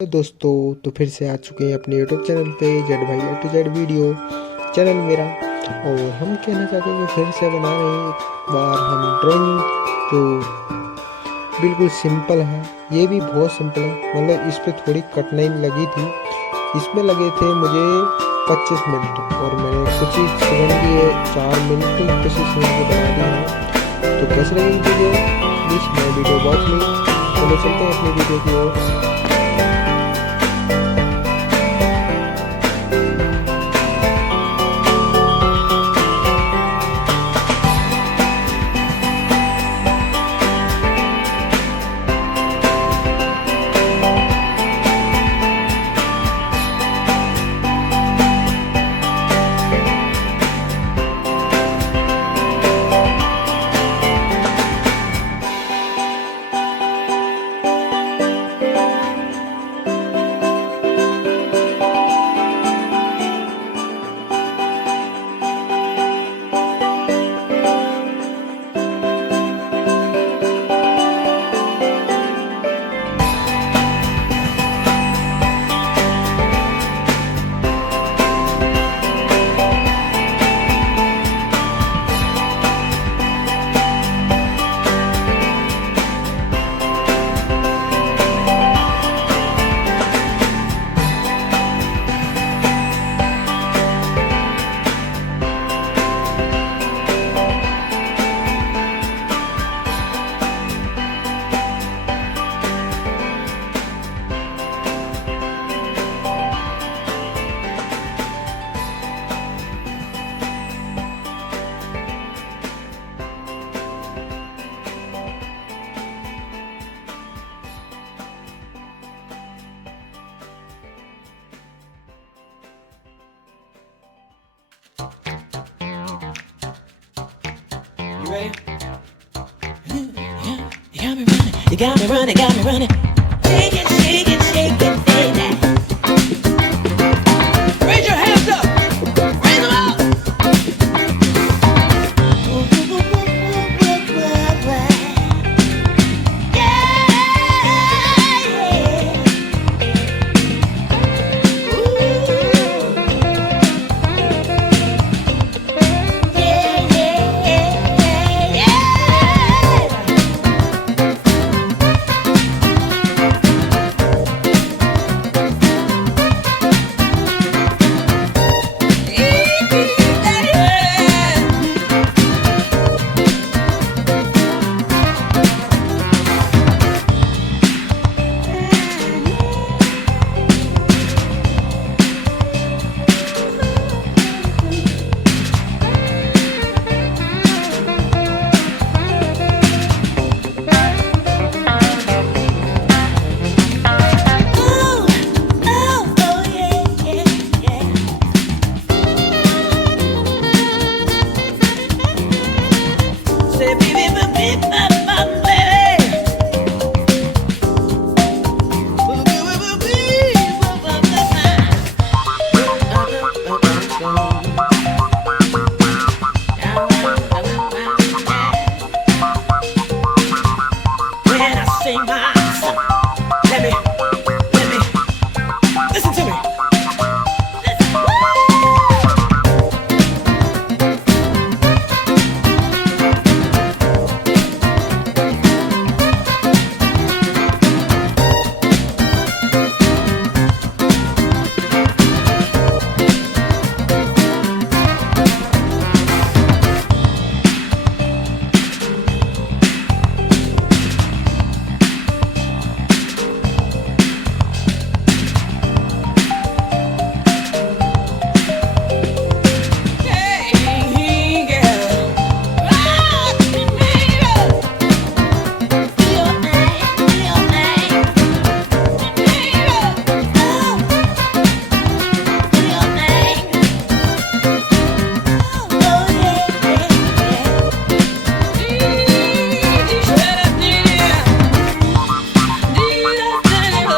तो दोस्तों, तो फिर से आ चुके हैं अपने यूट्यूब चैनल पे जेड भाई ए टू जेड वीडियो चैनल मेरा। और हम कहना चाहते हैं कि फिर से बना रहे हैं एक बार हम ड्राइंग जो बिल्कुल सिंपल है। ये भी बहुत सिंपल है, मतलब इस पे थोड़ी कठिनाई लगी थी। इसमें लगे थे मुझे 25 मिनट और मैंने कुछ ही सेकंड की 4 मिनट 25 मिनट की बना दी है। तो कैसे लगेगी वीडियो? प्लीज़ मैं वीडियो वॉच ली। चलो चलते हैं अपनी वीडियो की ओर। You ready? You got me running, got me running. Take it.